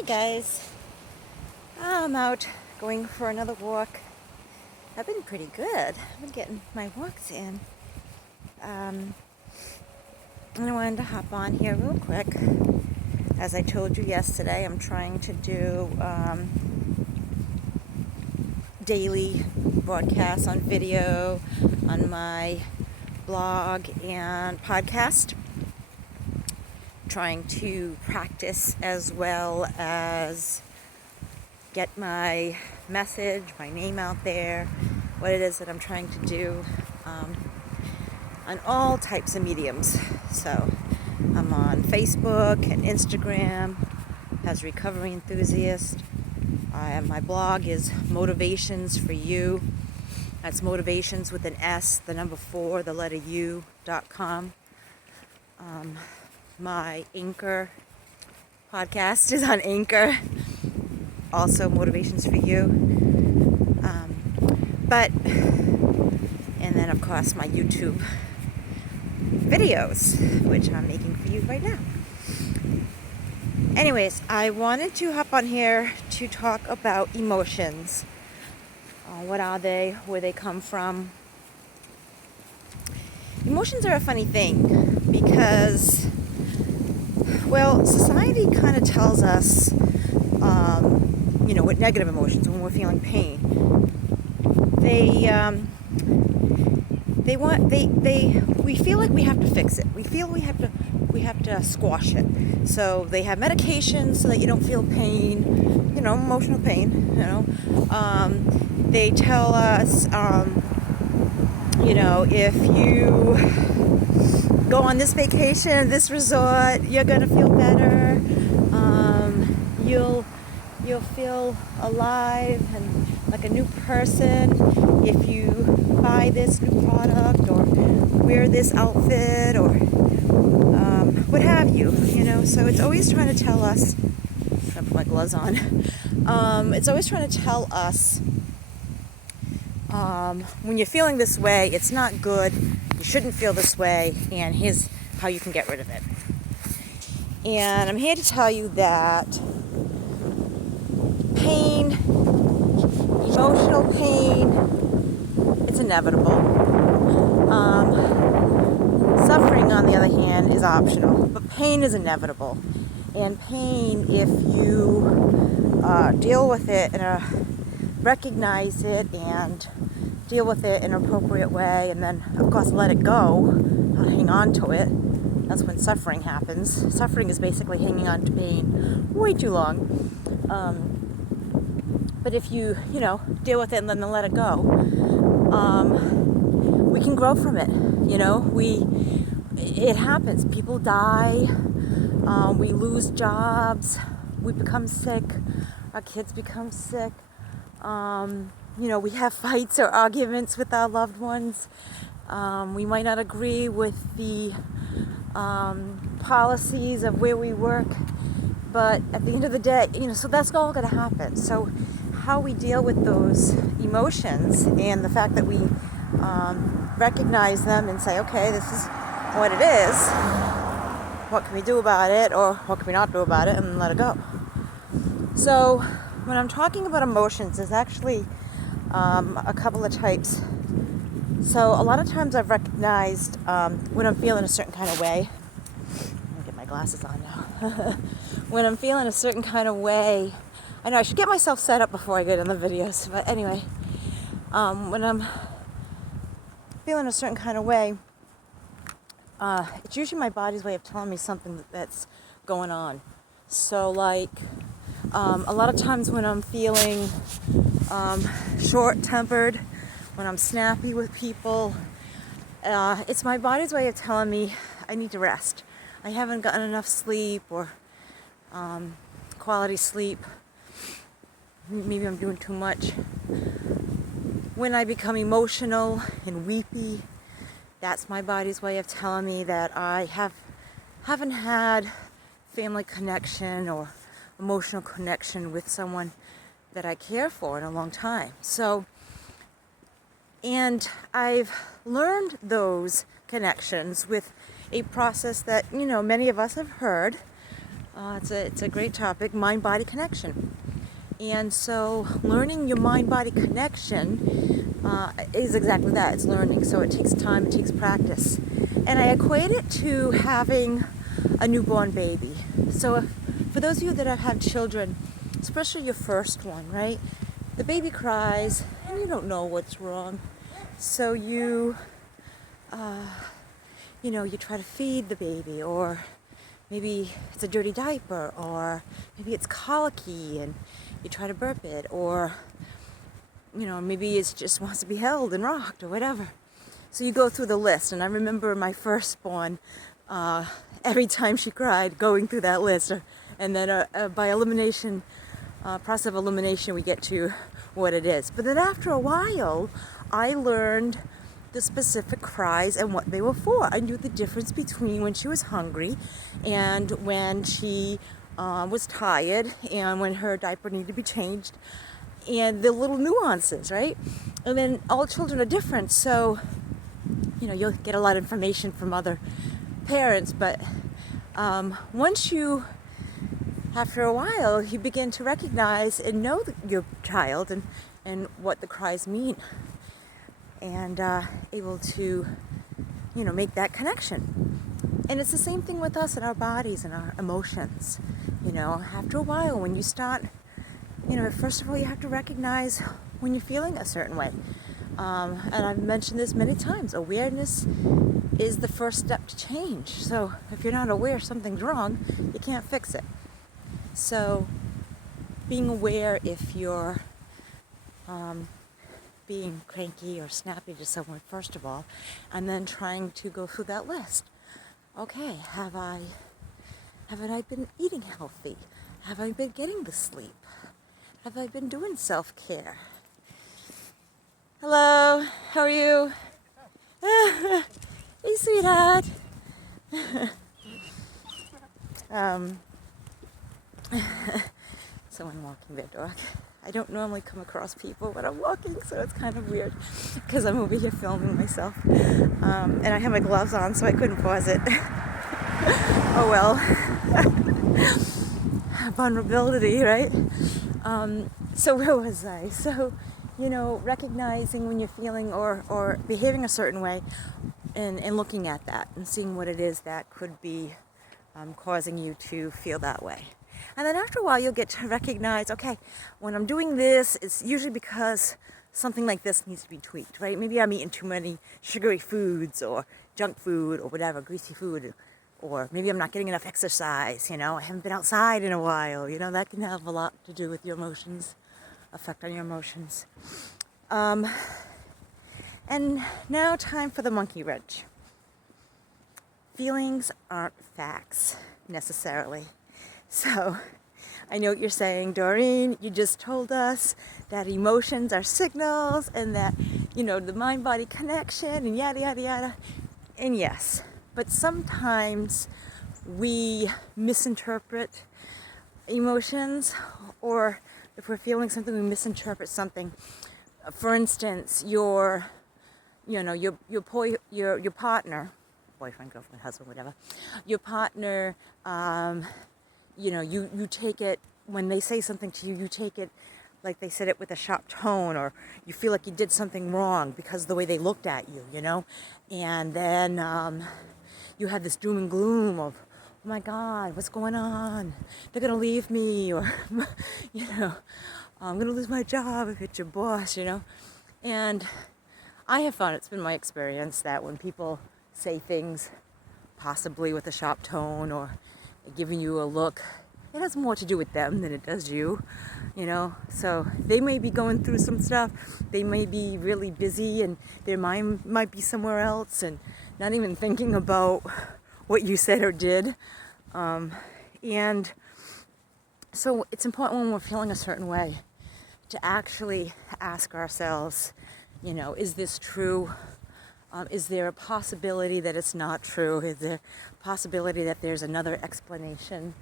Hi guys, I'm out going for another walk. I've been pretty good. I've been getting my walks in. And I wanted to hop on here real quick. As I told you yesterday, I'm trying to do daily broadcasts on video on my blog and podcast. Trying to practice as well as get my message, my name out there, what it is that I'm trying to do on all types of mediums. So I'm on Facebook and Instagram as Recovery Enthusiast. My blog is Motivations for You. That's motivations with an S, the number 4, the letter U.com. My Anchor podcast is on Anchor. Also Motivations for You. And then of course my YouTube videos, which I'm making for you right now. Anyways, I wanted to hop on here to talk about emotions. What are they? Where they come from? Emotions are a funny thing because, well, society kind of tells us, with negative emotions, when we're feeling pain, we feel like we have to fix it. We feel we have to squash it. So they have medications so that you don't feel pain, emotional pain. They tell us, if you go on this vacation, this resort, you're gonna feel better. You'll feel alive and like a new person if you buy this new product or wear this outfit or what have you. So it's always trying to tell us. I'm gonna put my gloves on. It's always trying to tell us when you're feeling this way, it's not good. You shouldn't feel this way, and here's how you can get rid of it. And I'm here to tell you that pain, emotional pain, it's inevitable. Suffering, on the other hand, is optional, but pain is inevitable. And pain, if you deal with it and recognize it and deal with it in an appropriate way, and then, of course, let it go, not hang on to it. That's when suffering happens. Suffering is basically hanging on to pain way too long. But if you, deal with it and then let it go, we can grow from it. It happens. People die. We lose jobs. We become sick. Our kids become sick. We have fights or arguments with our loved ones. We might not agree with the policies of where we work, but at the end of the day, so that's all going to happen. So how we deal with those emotions and the fact that we recognize them and say, okay, this is what it is. What can we do about it, or what can we not do about it, and let it go. So when I'm talking about emotions, there's actually a couple of types. So a lot of times I've recognized when I'm feeling a certain kind of way. I'm gonna get my glasses on now. When I'm feeling a certain kind of way, I know I should get myself set up before I get in the videos, but anyway, when I'm feeling a certain kind of way, it's usually my body's way of telling me something that's going on. So like, a lot of times when I'm feeling short-tempered, when I'm snappy with people, it's my body's way of telling me I need to rest. I haven't gotten enough sleep or quality sleep. Maybe I'm doing too much. When I become emotional and weepy, that's my body's way of telling me that I haven't had family connection or emotional connection with someone that I care for in a long time. And I've learned those connections with a process that, many of us have heard. It's a great topic, mind-body connection. And so learning your mind-body connection is exactly that. It's learning. So it takes time, it takes practice. And I equate it to having a newborn baby. So for those of you that have had children, especially your first one, right? The baby cries and you don't know what's wrong. So you try to feed the baby, or maybe it's a dirty diaper, or maybe it's colicky and you try to burp it, or maybe it just wants to be held and rocked or whatever. So you go through the list, and I remember my firstborn, every time she cried, going through that list, and then by elimination, process of elimination, we get to what it is. But then after a while, I learned the specific cries and what they were for. I knew the difference between when she was hungry and when she was tired and when her diaper needed to be changed, and the little nuances, right? And then all children are different, so you'll get a lot of information from other parents, but once you, after a while, you begin to recognize and know your child and what the cries mean, and able to make that connection. And it's the same thing with us and our bodies and our emotions. After a while, when you start, first of all, you have to recognize when you're feeling a certain way. And I've mentioned this many times. Awareness is the first step to change. So if you're not aware something's wrong, you can't fix it. So being aware if you're being cranky or snappy to someone, first of all, and then trying to go through that list. Okay, haven't I been eating healthy? Have I been getting the sleep? Have I been doing self-care? Hello, how are you? Hey, sweetheart. Someone walking their dog. I don't normally come across people when I'm walking, so it's kind of weird because I'm over here filming myself. And I have my gloves on, so I couldn't pause it. Oh well. Vulnerability, right? So where was I? So, recognizing when you're feeling or behaving a certain way, and looking at that and seeing what it is that could be causing you to feel that way. And then after a while, you'll get to recognize, okay, when I'm doing this, it's usually because something like this needs to be tweaked, right? Maybe I'm eating too many sugary foods or junk food or whatever, greasy food, or maybe I'm not getting enough exercise, I haven't been outside in a while, that can have a lot to do with your emotions, effect on your emotions. And now time for the monkey wrench. Feelings aren't facts, necessarily. So, I know what you're saying, Doreen. You just told us that emotions are signals and that, the mind-body connection and yada, yada, yada. And yes, but sometimes we misinterpret emotions, or if we're feeling something, we misinterpret something. For instance, your partner, boyfriend, girlfriend, husband, whatever, your partner, you take it, when they say something to you, you take it like they said it with a sharp tone, or you feel like you did something wrong because of the way they looked at you, and then you have this doom and gloom of, oh my God, what's going on? They're going to leave me, or, I'm going to lose my job if it's your boss, And I have found, it's been my experience, that when people say things possibly with a sharp tone or giving you a look, it has more to do with them than it does you, So they may be going through some stuff. They may be really busy and their mind might be somewhere else and not even thinking about what you said or did. And so it's important when we're feeling a certain way to actually ask ourselves, is this true? Is there a possibility that it's not true? Is there a possibility that there's another explanation?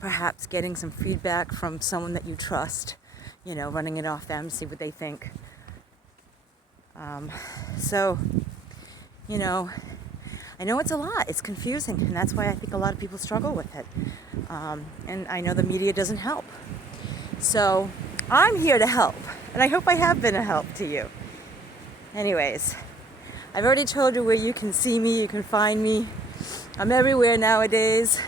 Perhaps getting some feedback from someone that you trust, running it off them, see what they think. So, I know it's a lot. It's confusing, and that's why I think a lot of people struggle with it. And I know the media doesn't help. So I'm here to help, and I hope I have been a help to you. Anyways, I've already told you where you can see me, you can find me. I'm everywhere nowadays.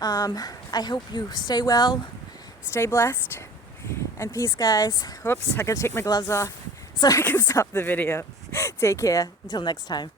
I hope you stay well, stay blessed, and peace, guys. Whoops, I gotta take my gloves off so I can stop the video. Take care. Until next time.